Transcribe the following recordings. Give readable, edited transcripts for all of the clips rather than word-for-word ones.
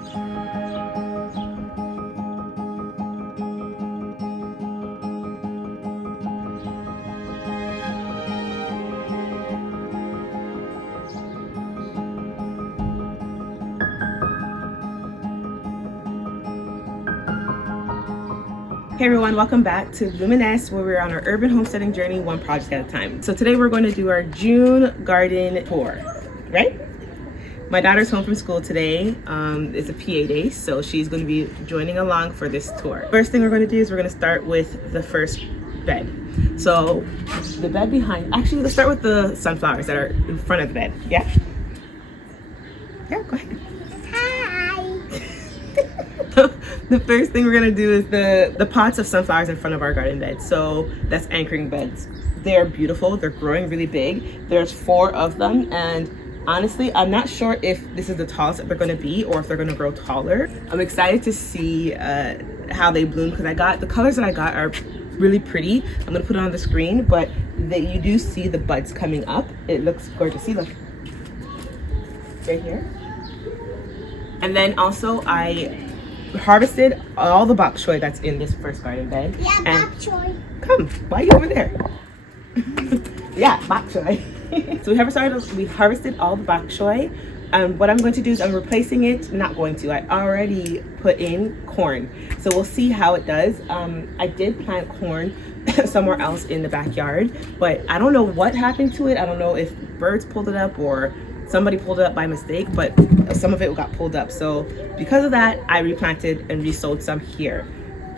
Hey everyone, welcome back to Veniece, where we're on our urban homesteading journey, one project at a time. So today we're going to do our June garden tour, right? My daughter's home from school today. It's a PA day, so she's going to be joining along for this tour. First thing we're going to do is we're going to start with the first bed. So the bed behind, actually let's start with the sunflowers that are in front of the bed. Yeah? Yeah, go ahead. The first thing we're gonna do is the pots of sunflowers in front of our garden bed. So that's anchoring beds. They're beautiful, they're growing really big. There's 4 of them, and honestly, I'm not sure if this is the tallest that they're gonna be or if they're gonna grow taller. I'm excited to see how they bloom, because the colors that I got are really pretty. I'm gonna put it on the screen, but you do see the buds coming up. It looks gorgeous. See, look, right here. And then also I harvested all the bok choy that's in this first garden bed. Yeah, and bok choy. Come, why are you over there? Yeah, bok choy. So we harvested all the bok choy. What I'm going to do is I'm replacing it. Not going to. I already put in corn. So we'll see how it does. I did plant corn somewhere else in the backyard, but I don't know what happened to it. I don't know if birds pulled it up or somebody pulled it up by mistake, but some of it got pulled up. So because of that, I replanted and resowed some here.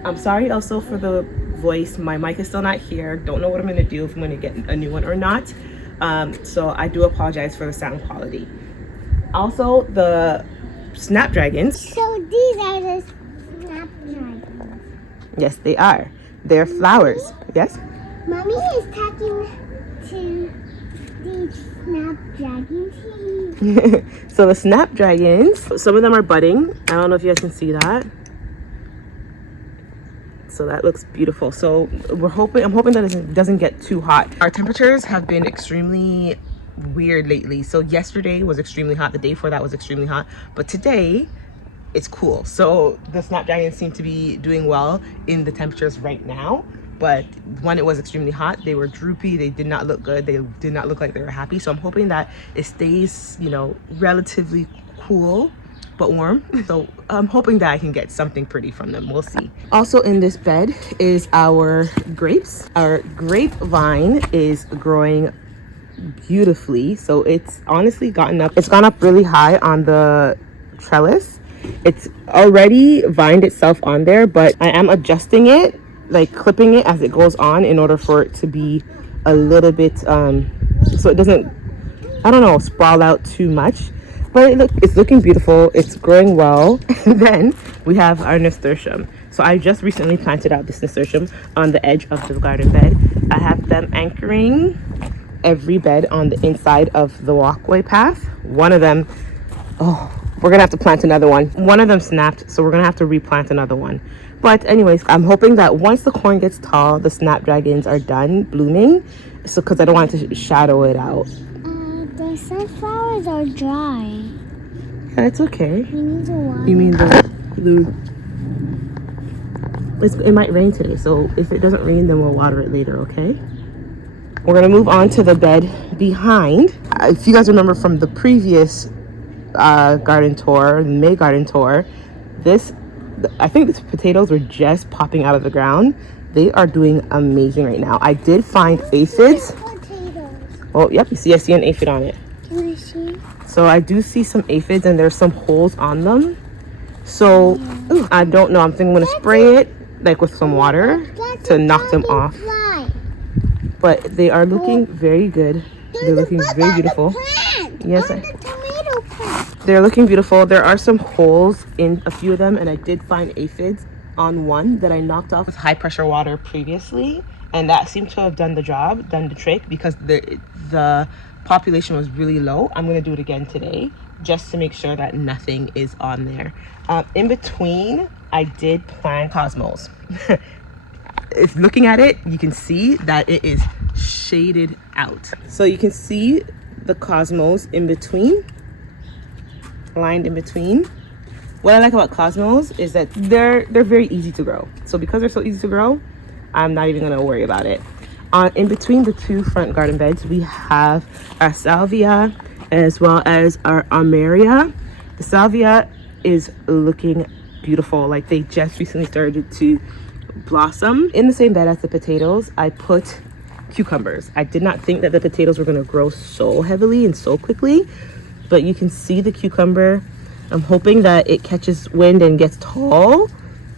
I'm sorry also for the voice. My mic is still not here. Don't know what I'm gonna do, if I'm gonna get a new one or not. So I do apologize for the sound quality. Also, the snapdragons. So these are the snapdragons. Yes, they are. They're flowers. Yes? Mommy is talking to these snapdragons. So the snapdragons, some of them are budding. I don't know if you guys can see that. So that looks beautiful. So I'm hoping that it doesn't get too hot. Our temperatures have been extremely weird lately. So yesterday was extremely hot. The day before that was extremely hot. But today it's cool. So the snapdragons seem to be doing well in the temperatures right now. But when it was extremely hot, they were droopy. They did not look good. They did not look like they were happy. So I'm hoping that it stays, relatively cool but warm. So I'm hoping that I can get something pretty from them. We'll see. Also in this bed is our grapes. Our grapevine is growing beautifully. So it's honestly gone up really high on the trellis. It's already vined itself on there, but I am adjusting it, like clipping it as it goes on, in order for it to be a little bit so it doesn't, I don't know, sprawl out too much. But it's looking beautiful. It's growing well. And then we have our nasturtium. So I just recently planted out this nasturtium on the edge of the garden bed. I have them anchoring every bed on the inside of the walkway path. One of them, we're gonna have to plant another one. One of them snapped, so we're gonna have to replant another one. But anyways, I'm hoping that once the corn gets tall, the snapdragons are done blooming. So, because I don't want to shadow it out. The sunflowers are dry. Yeah, it's okay. We need to water. You mean it might rain today, so if it doesn't rain, then we'll water it later, okay? We're gonna move on to the bed behind. If you guys remember from the previous garden tour, the May garden tour, I think these potatoes were just popping out of the ground. They are doing amazing right now. I did find aphids. Potatoes. Oh, yep, I see an aphid on it. Can I see? So I do see some aphids, and there's some holes on them. So I don't know. I'm thinking I'm gonna spray it with some water to knock them off. But they are looking very good. They're looking very beautiful. Yes, they're looking beautiful. There are some holes in a few of them, and I did find aphids on one that I knocked off with high pressure water previously, and that seemed to have done the trick, because the population was really low. I'm going to do it again today just to make sure that nothing is on there. In between, I did plant cosmos. If looking at it, you can see that it is shaded out. So you can see the cosmos in between, lined in between. What I like about Cosmos is that they're very easy to grow. So because they're so easy to grow, I'm not even gonna worry about it. In between the two front garden beds, we have our salvia as well as our armeria. The salvia is looking beautiful. Like they just recently started to blossom. In the same bed as the potatoes, I put cucumbers. I did not think that the potatoes were going to grow so heavily and so quickly, but you can see the cucumber. I'm hoping that it catches wind and gets tall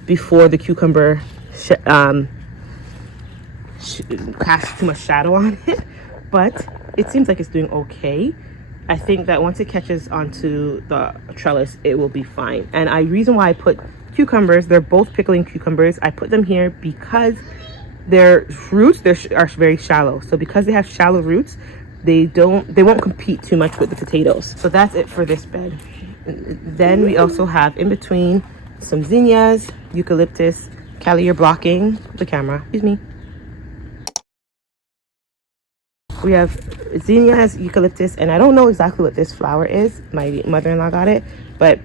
before the cucumber casts too much shadow on it, but it seems like it's doing okay. I think that once it catches onto the trellis, it will be fine. And reason why I put cucumbers, they're both pickling cucumbers. I put them here because their roots are very shallow. So because they have shallow roots, they won't compete too much with the potatoes. So that's it for this bed. Then we also have in between some zinnias, eucalyptus. Callie, you're blocking the camera. Excuse me. We have zinnias, eucalyptus, and I don't know exactly what this flower is. My mother-in-law got it, but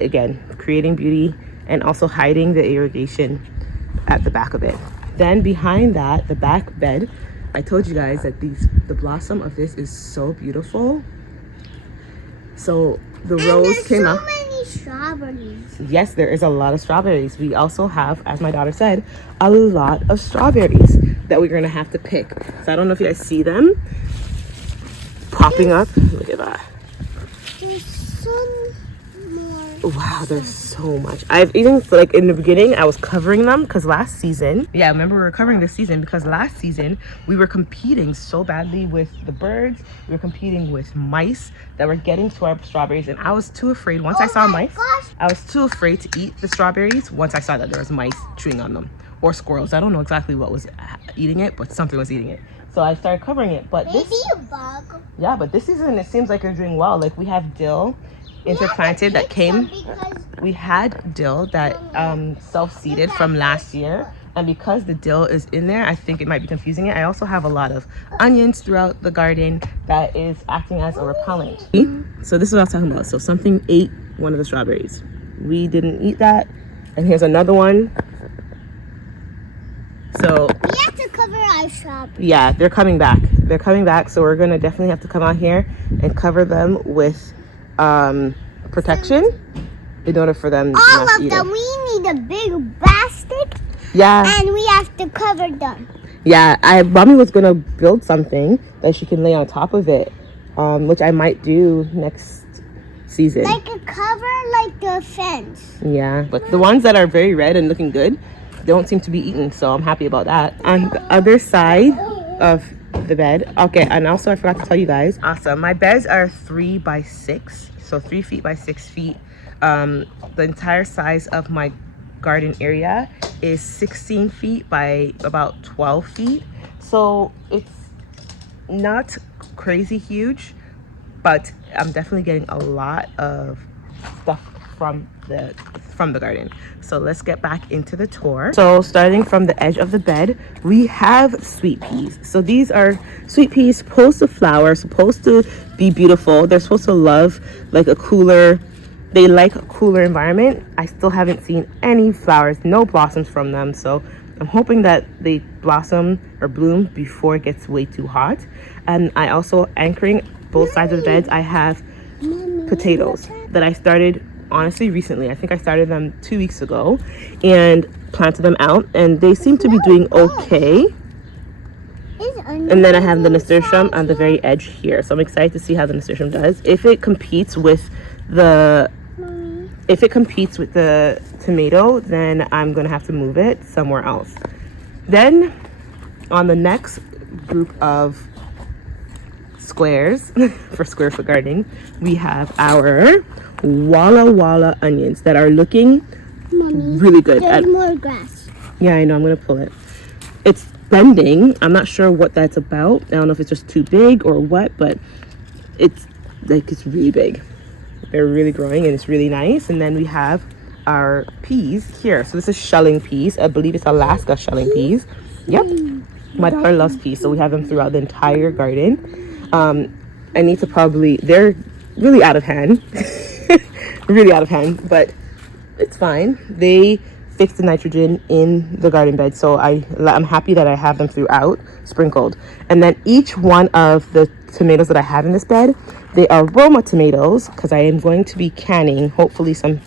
again, creating beauty and also hiding the irrigation at the back of it. Then behind that, the back bed, I told you guys that the blossom of this is so beautiful. So the rose came out. So many strawberries. Yes, there is a lot of strawberries. We also have, as my daughter said, a lot of strawberries that we're gonna have to pick. So I don't know if you guys see them popping up. Look at that. There's some more. Wow, there's so much. I've even, like in the beginning, I was covering them because last season, yeah, I remember we were covering this season because last season we were competing so badly with the birds. We were competing with mice that were getting to our strawberries, and I was too afraid. Once I saw mice, I was too afraid to eat the strawberries once I saw that there was mice chewing on them. Or squirrels. I don't know exactly what was eating it, but something was eating it. So I started covering it. But maybe a bug. Yeah, but this season it seems like they're doing well. Like we have dill interplanted that came. We had dill that self-seeded from last year, and because the dill is in there, I think it might be confusing it. I also have a lot of onions throughout the garden that is acting as a repellent. So this is what I was talking about. So something ate one of the strawberries. We didn't eat that, and here's another one. So we have to cover our strawberries. Yeah, they're coming back. They're coming back. So we're gonna definitely have to come out here and cover them with protection in order for them all not of to them. We need a big basket. Yeah. And we have to cover them. Yeah, mommy was gonna build something that she can lay on top of it, which I might do next season. Like a cover, like the fence. Yeah, but the ones that are very red and looking good don't seem to be eaten, so I'm happy about that. On the other side of the bed, okay, and also I forgot to tell you guys, awesome, my beds are 3 by 6, so 3 feet by 6 feet. The entire size of my garden area is 16 feet by about 12 feet, so it's not crazy huge, but I'm definitely getting a lot of stuff from the garden. So let's get back into the tour. So starting from the edge of the bed, we have sweet peas. So these are sweet peas, supposed to flower, supposed to be beautiful. They're supposed to love like a cooler, they like a cooler environment. I still haven't seen any flowers, no blossoms from them. So I'm hoping that they blossom or bloom before it gets way too hot. And I also, anchoring both sides of the beds, I have potatoes that I started honestly recently. I think I started them 2 weeks ago and planted them out, and they seem to be doing okay. And then I have the nasturtium on the very edge here, so I'm excited to see how the nasturtium does. If it competes with the tomato, then I'm gonna have to move it somewhere else. Then on the next group of squares for square foot gardening, we have our Walla Walla onions that are looking really good. There's more grass. Yeah, I know, I'm gonna pull it. It's bending. I'm not sure what that's about. I don't know if it's just too big or what, but it's like it's really big. They're really growing and it's really nice. And then we have our peas here. So this is shelling peas. I believe it's Alaska shelling peas. Yep. My daughter loves peas, so we have them throughout the entire garden. I need to they're really out of hand. Really out of hand, but it's fine. They fix the nitrogen in the garden bed, so I'm happy that I have them throughout sprinkled. And then each one of the tomatoes that I have in this bed, they are Roma tomatoes, because I am going to be canning hopefully some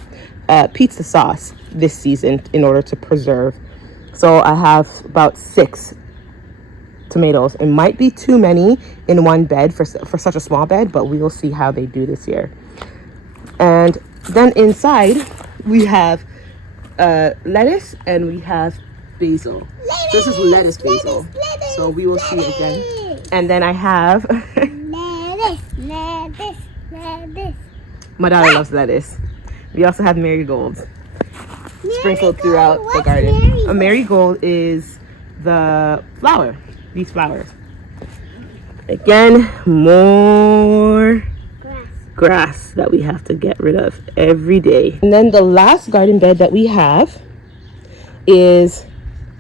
pizza sauce this season in order to preserve. So I have about 6 tomatoes. It might be too many in one bed for such a small bed, but we will see how they do this year. And then inside we have lettuce and we have basil. This is lettuce basil. So we will see it again. And then I have lettuce. my daughter loves lettuce. We also have marigolds sprinkled throughout the garden. A marigold is the flower. These flowers. Again, more grass that we have to get rid of every day. And then the last garden bed that we have is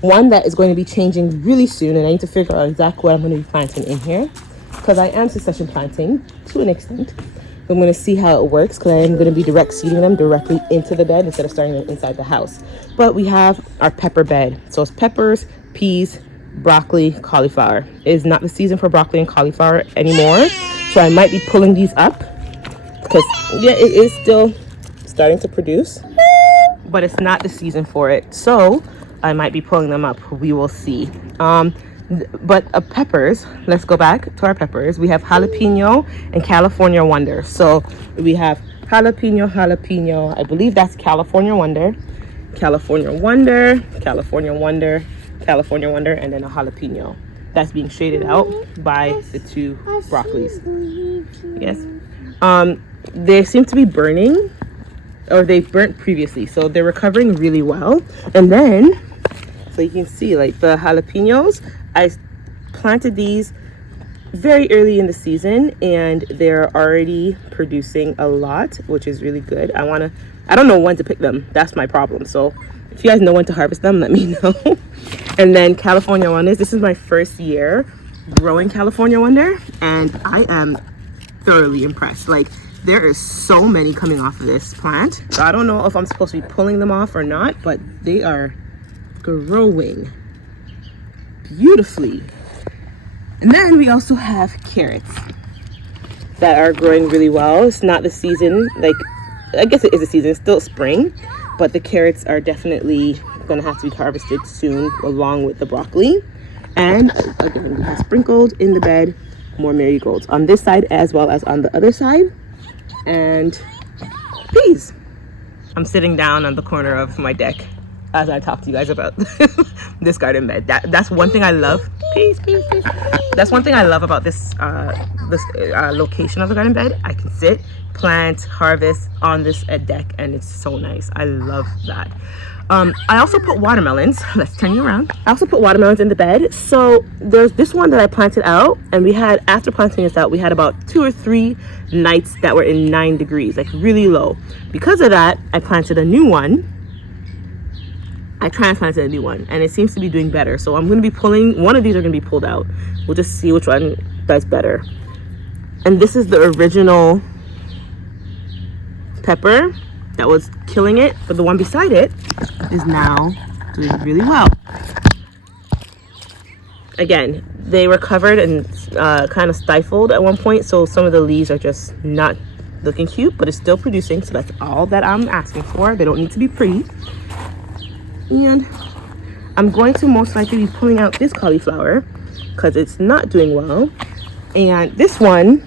one that is going to be changing really soon, and I need to figure out exactly what I'm going to be planting in here, because I am succession planting to an extent. I'm going to see how it works, because I am going to be direct seeding them directly into the bed instead of starting them inside the house. But we have our pepper bed. So it's peppers, peas, broccoli, cauliflower. It is not the season for broccoli and cauliflower anymore, so I might be pulling these up, because yeah, it is still starting to produce, but it's not the season for it, so I might be pulling them up. We will see. But peppers, let's go back to our peppers. We have jalapeno and California Wonder. So we have jalapeno, I believe that's California Wonder, California Wonder, California Wonder, California Wonder, and then a jalapeno that's being shaded out by the 2 broccolis. Yes. They seem to be burning, or they burnt previously, so they're recovering really well. And then, so you can see, like the jalapenos, I planted these very early in the season and they're already producing a lot, which is really good. I don't know when to pick them. That's my problem. So if you guys know when to harvest them, let me know. And then California Wonders, this is my first year growing California Wonder, and I am thoroughly impressed. Like, there is so many coming off of this plant. So I don't know if I'm supposed to be pulling them off or not, but they are growing beautifully. And then we also have carrots that are growing really well. It's not the season, like, I guess it is a season, it's still spring, but the carrots are definitely gonna have to be harvested soon along with the broccoli. And again, we have sprinkled in the bed more marigolds on this side as well as on the other side, and peas. I'm sitting down on the corner of my deck as I talk to you guys about this garden bed. That's one thing I love. Peas. That's one thing I love about this location of the garden bed. I can sit, plant, harvest on this deck, and it's so nice. I love that. I also put watermelons. Let's turn you around. I also put watermelons in the bed. So there's this one that I planted out, and we had, after planting this out, we had about 2 or 3 nights that were in 9 degrees, like really low. Because of that, I planted a new one. I transplanted a new one, and it seems to be doing better. So I'm going to be pulling, one of these are going to be pulled out. We'll just see which one does better. And this is the original pepper that was killing it, but the one beside it is now doing really well. Again, they were covered and kind of stifled at one point, so some of the leaves are just not looking cute, but it's still producing, so that's all that I'm asking for. They don't need to be pretty. And I'm going to most likely be pulling out this cauliflower because it's not doing well. And this one,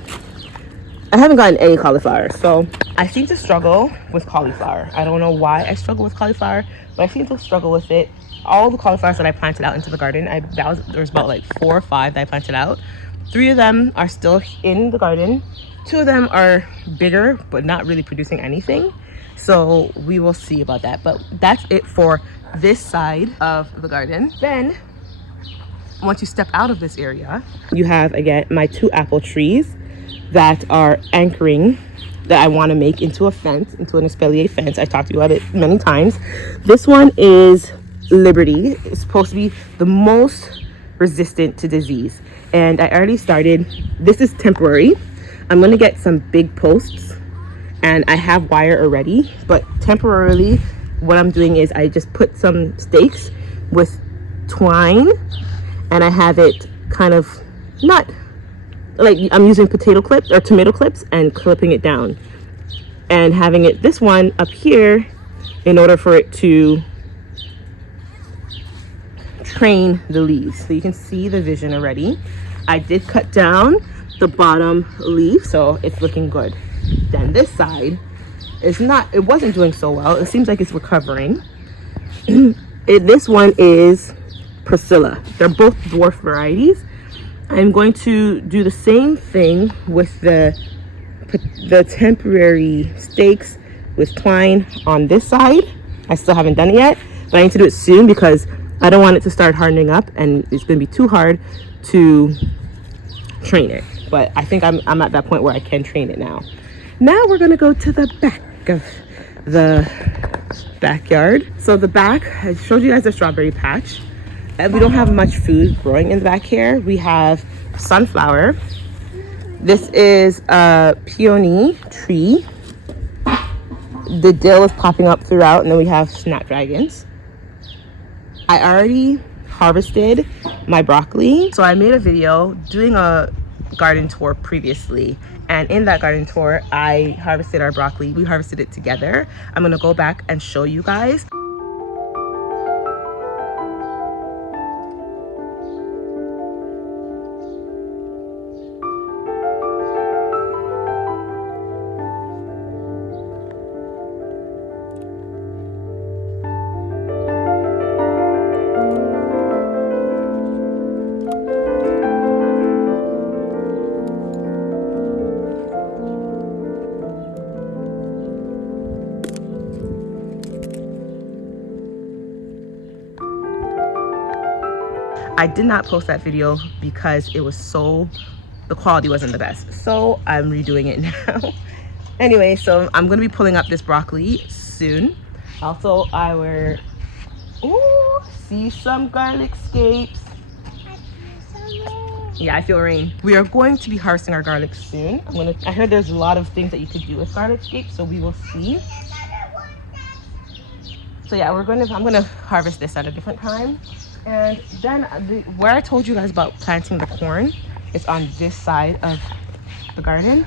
I haven't gotten any cauliflower, so I seem to struggle with cauliflower. I don't know why I struggle with cauliflower, but I seem to struggle with it. All the cauliflowers that I planted out into the garden, there was about like 4 or 5 that I planted out. 3 of them are still in the garden. 2 of them are bigger, but not really producing anything. So we will see about that. But that's it for this side of the garden. Then once you step out of this area, you have again my 2 apple trees that are anchoring, that I want to make into a fence, into an espalier fence. I talked to you about it many times. This one is Liberty. It's supposed to be the most resistant to disease, and I already started. This is temporary. I'm going to get some big posts and I have wire already, but temporarily what I'm doing is I just put some stakes with twine, and I have it kind of not like I'm using potato clips or tomato clips and clipping it down and having it this one up here in order for it to train the leaves. So you can see the vision already. I did cut down the bottom leaf, so it's looking good. Then this side is not, it wasn't doing so well. It seems like it's recovering. This one is Priscilla. They're both dwarf varieties. I'm going to do the same thing with the temporary stakes with twine on this side. I still haven't done it yet, but I need to do it soon because I don't want it to start hardening up and it's going to be too hard to train it. But I think I'm at that point where I can train it now. Now we're going to go to the back of the backyard. So the back, I showed you guys the strawberry patch. We don't have much food growing in the back here. We have sunflower. This is a peony tree. The dill is popping up throughout, and then we have snapdragons. I already harvested my broccoli. So I made a video doing a garden tour previously, and in that garden tour I harvested our broccoli. We harvested it together. I'm gonna go back and show you guys. I did not post that video because it was the quality wasn't the best. So I'm redoing it now. Anyway, so I'm gonna be pulling up this broccoli soon. Also, see some garlic scapes. Yeah, I feel rain. We are going to be harvesting our garlic soon. I heard there's a lot of things that you could do with garlic scapes, so we will see. So yeah, I'm gonna harvest this at a different time. And then where I told you guys about planting the corn, it's on this side of the garden.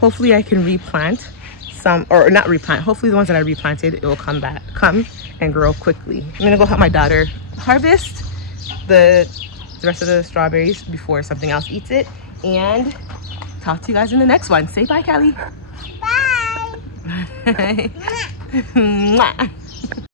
Hopefully I can replant some, or not replant, hopefully the ones that I replanted, it will come and grow quickly. I'm gonna go help my daughter harvest the rest of the strawberries before something else eats it, and talk to you guys in the next one. Say bye, Callie. Bye. Mwah.